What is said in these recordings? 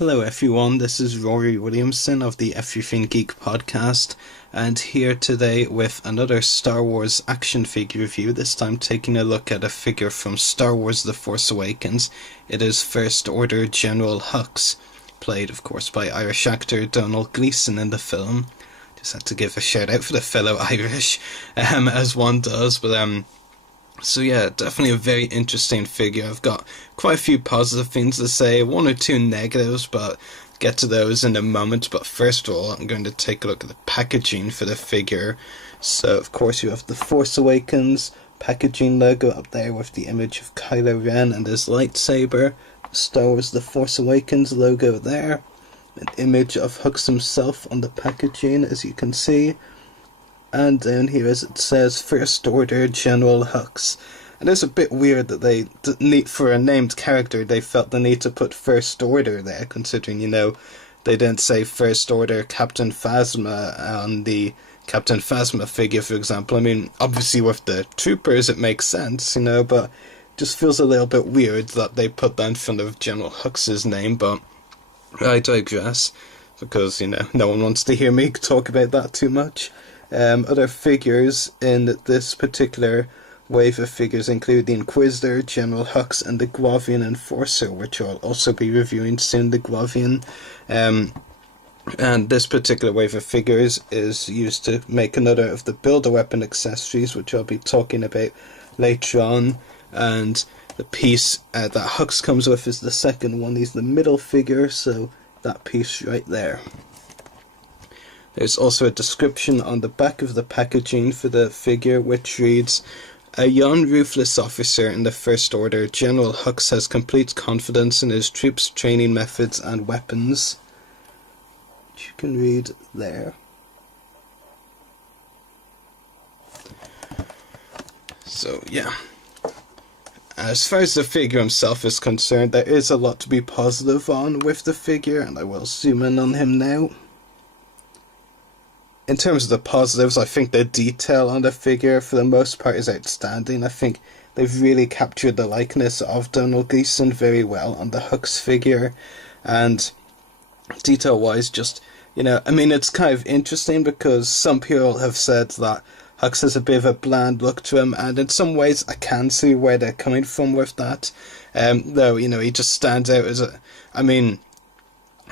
Hello everyone, this is Rory Williamson of the Everything Geek podcast, and here today with another Star Wars action figure review, this time taking a look at a figure from Star Wars The Force Awakens. It is First Order General Hux, played of course by Irish actor Domhnall Gleeson in the film. Just had to give a shout out for the fellow Irish, as one does, so yeah, definitely a very interesting figure. I've got quite a few positive things to say, one or two negatives, but get to those in a moment. But first of all, I'm going to take a look at the packaging for the figure. So of course you have the Force Awakens packaging logo up there with the image of Kylo Ren and his lightsaber. Star Wars The Force Awakens logo there. An image of Hux himself on the packaging, as you can see. And down here, as it says, First Order General Hux. And it's a bit weird that they, for a named character, they felt the need to put First Order there, considering, they didn't say First Order Captain Phasma on the Captain Phasma figure, for example. I mean, obviously with the troopers it makes sense, but it just feels a little bit weird that they put that in front of General Hux's name, but I digress, because, no one wants to hear me talk about that too much. Other figures in this particular wave of figures include the Inquisitor, General Hux, and the Guavian Enforcer, which I'll also be reviewing soon, the Guavian. And this particular wave of figures is used to make another of the Build-A-Weapon accessories, which I'll be talking about later on. And the piece that Hux comes with is the second one. He's the middle figure, so that piece right there. There's also a description on the back of the packaging for the figure, which reads, "A young, ruthless officer in the First Order, General Hux has complete confidence in his troops' training methods and weapons." Which you can read there. So, yeah. As far as the figure himself is concerned, there is a lot to be positive on with the figure, and I will zoom in on him now. In terms of the positives, I think the detail on the figure for the most part is outstanding. I think they've really captured the likeness of Domhnall Gleeson very well on the Hux figure. And detail-wise, it's kind of interesting because some people have said that Hux has a bit of a bland look to him, and in some ways I can see where they're coming from with that. Though, he just stands out as in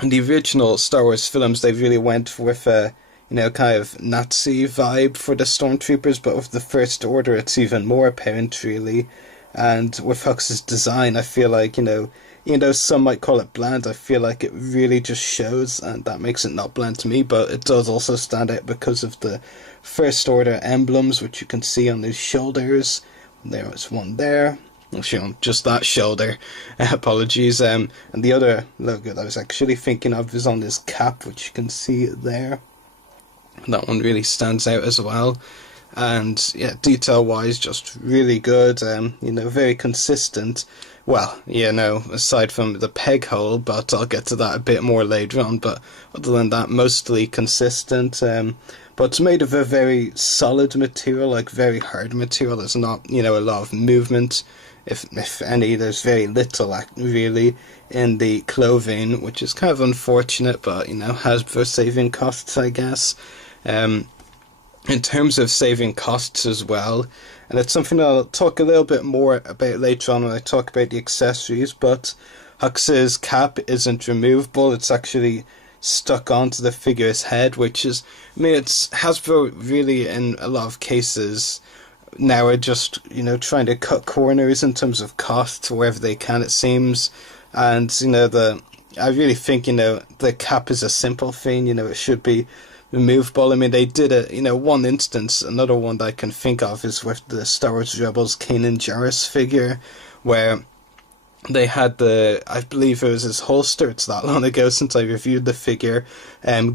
the original Star Wars films, they really went with a kind of Nazi vibe for the stormtroopers, but with the First Order it's even more apparent, really. And with Hux's design, I feel like, even though some might call it bland, I feel like it really just shows, and that makes it not bland to me, but it does also stand out because of the First Order emblems, which you can see on his shoulders. There is one there. Actually, on just that shoulder. Apologies. And the other logo that I was actually thinking of is on his cap, which you can see there. That one really stands out as well, and yeah, detail wise just really good, very consistent. Well, aside from the peg hole, but I'll get to that a bit more later on, but other than that, mostly consistent, but it's made of a very solid material, like very hard material. There's not, a lot of movement, if any. There's very little, really, in the clothing, which is kind of unfortunate, but, Hasbro saving costs, I guess. In terms of saving costs as well, and it's something I'll talk a little bit more about later on when I talk about the accessories, but Hux's cap isn't removable, it's actually stuck onto the figure's head, which is, it's Hasbro really in a lot of cases now are just, trying to cut corners in terms of cost wherever they can, it seems, and, I really think, the cap is a simple thing, it should be removable. They did it, one instance, another one that I can think of is with the Star Wars Rebels Kanan Jarrus figure, where they had I believe it was his holster, it's that long ago since I reviewed the figure,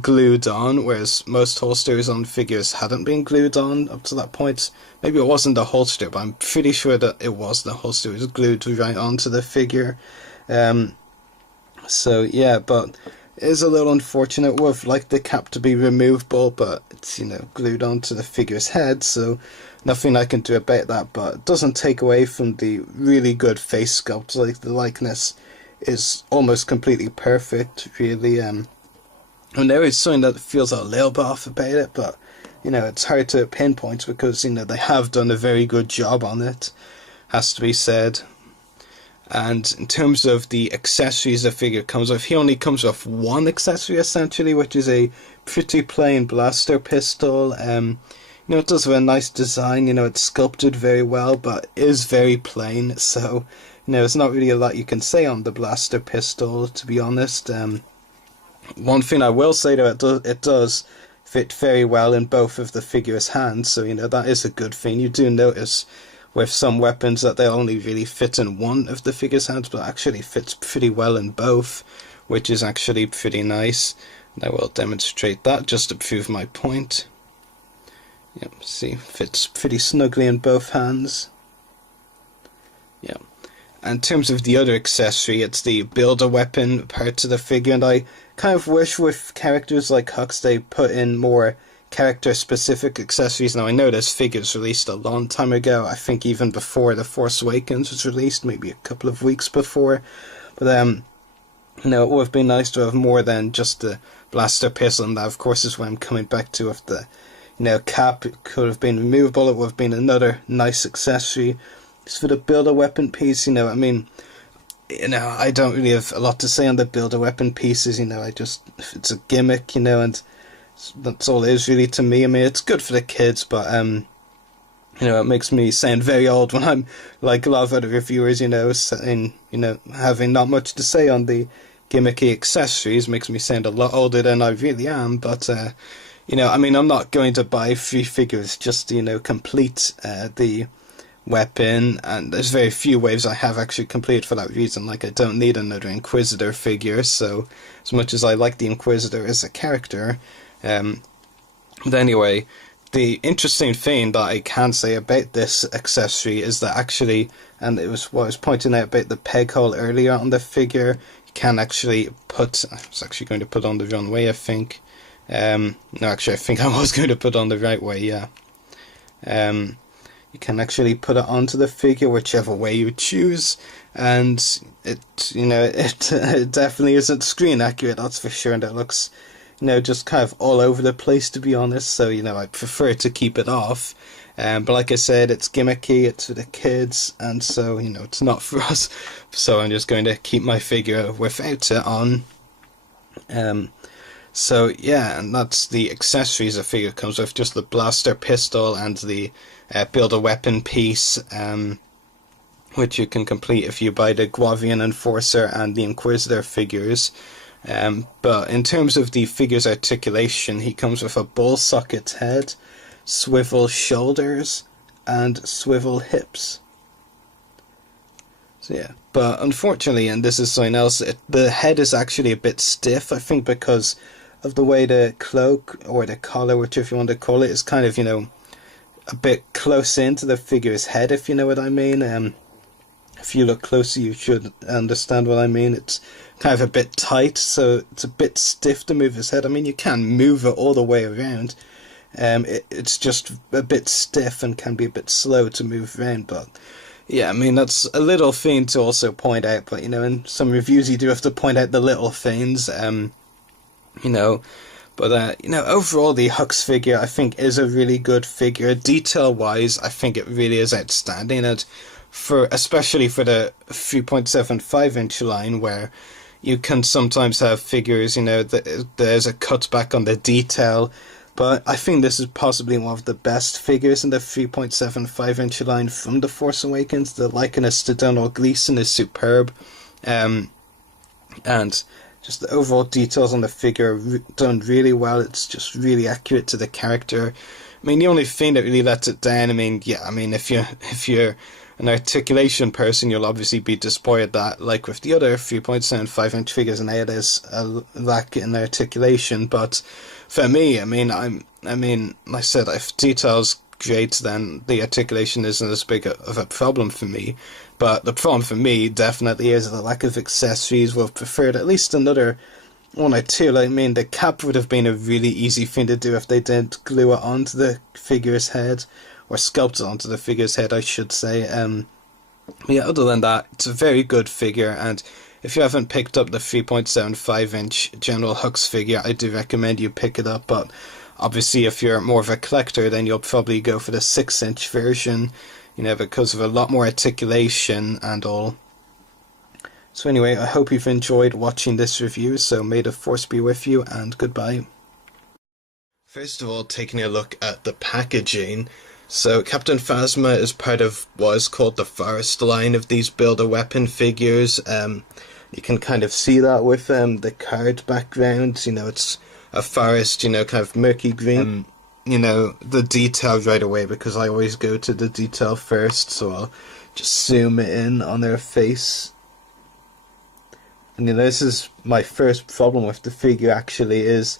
glued on, whereas most holsters on figures hadn't been glued on up to that point. Maybe it wasn't the holster, but I'm pretty sure that it was the holster, it was glued right onto the figure. So yeah, but it is a little unfortunate. Would have liked the cap to be removable, but it's, glued onto the figure's head, so nothing I can do about that, but it doesn't take away from the really good face sculpt. Like, the likeness is almost completely perfect, really. And there is something that feels a little bit off about it, but it's hard to pinpoint because they have done a very good job on it, has to be said. And in terms of the accessories the figure comes with, he only comes with one accessory essentially, which is a pretty plain blaster pistol. It does have a nice design. It's sculpted very well, but is very plain. So there's not really a lot you can say on the blaster pistol, to be honest. One thing I will say though, it does fit very well in both of the figure's hands, so that is a good thing. You do notice with some weapons that they only really fit in one of the figure's hands, but actually fits pretty well in both, which is actually pretty nice. And I will demonstrate that just to prove my point. Yep, see, fits pretty snugly in both hands. Yeah. In terms of the other accessory, it's the builder weapon part of the figure, and I kind of wish with characters like Hux they put in more character-specific accessories. Now, I know this figure's released a long time ago, I think even before The Force Awakens was released, maybe a couple of weeks before, but it would have been nice to have more than just the blaster pistol, and that of course is what I'm coming back to with the cap. It could have been removable, it would have been another nice accessory. As for the builder weapon piece, I don't really have a lot to say on the builder weapon pieces. It's a gimmick, and that's all it is really to me. I mean, it's good for the kids, but it makes me sound very old when I'm like a lot of other reviewers, saying, having not much to say on the gimmicky accessories. Makes me sound a lot older than I really am. But I'm not going to buy 3 figures just to complete the weapon, and there's very few waves I have actually completed for that reason. Like, I don't need another Inquisitor figure, so as much as I like the Inquisitor as a character, but anyway, the interesting thing that I can say about this accessory is that actually, and it was what I was pointing out about the peg hole earlier on the figure, you can actually put, I was actually going to put on the wrong way, I think. No, actually I think I was going to put on the right way, yeah. You can actually put it onto the figure whichever way you choose, and it definitely isn't screen accurate, that's for sure, and it looks just kind of all over the place, to be honest, so I prefer to keep it off. But like I said, it's gimmicky, it's for the kids, and so it's not for us, so I'm just going to keep my figure without it on. So yeah, and that's the accessories the figure comes with, just the blaster pistol and the builder weapon piece, which you can complete if you buy the Guavian Enforcer and the Inquisitor figures. But in terms of the figure's articulation, he comes with a ball socket head, swivel shoulders, and swivel hips. So yeah, but unfortunately, and this is something else, the head is actually a bit stiff, I think because of the way the cloak, or the collar, whichever you want to call it, is kind of, a bit close into the figure's head, if you know what I mean. If you look closer, you should understand what I mean. It's kind of a bit tight, so it's a bit stiff to move his head. I mean, you can move it all the way around. It's just a bit stiff and can be a bit slow to move around, but yeah, I mean, that's a little thing to also point out, but in some reviews you do have to point out the little things, but overall the Hux figure I think is a really good figure. Detail wise, I think it really is outstanding, and especially for the 3.75 inch line, where you can sometimes have figures, there's a cutback on the detail, but I think this is possibly one of the best figures in the 3.75 inch line from The Force Awakens. The likeness to Donald Gleason is superb, and just the overall details on the figure are done really well. It's just really accurate to the character. I mean, the only thing that really lets it down, if you're an articulation person, you'll obviously be disappointed that, like with the other 3.75 inch figures, and there's a lack in articulation. But for me, like I said, if detail's great, then the articulation isn't as big of a problem for me. But the problem for me definitely is the lack of accessories. Would have preferred at least another one or two. The cap would have been a really easy thing to do if they didn't glue it onto the figure's head, or sculpt it onto the figure's head, I should say. Yeah, other than that, it's a very good figure, and if you haven't picked up the 3.75-inch General Hux figure, I do recommend you pick it up, but obviously if you're more of a collector, then you'll probably go for the 6-inch version, you know, because of a lot more articulation and all. So anyway, I hope you've enjoyed watching this review, so may the force be with you, and goodbye. First of all, taking a look at the packaging. So Captain Phasma is part of what is called the Forest line of these Build-A-Weapon figures. You can kind of see that with the card background, you know, it's a forest, you know, kind of murky green. You know, the detail right away, because I always go to the detail first, so I'll just zoom in on their face. And you know, this is my first problem with the figure actually, is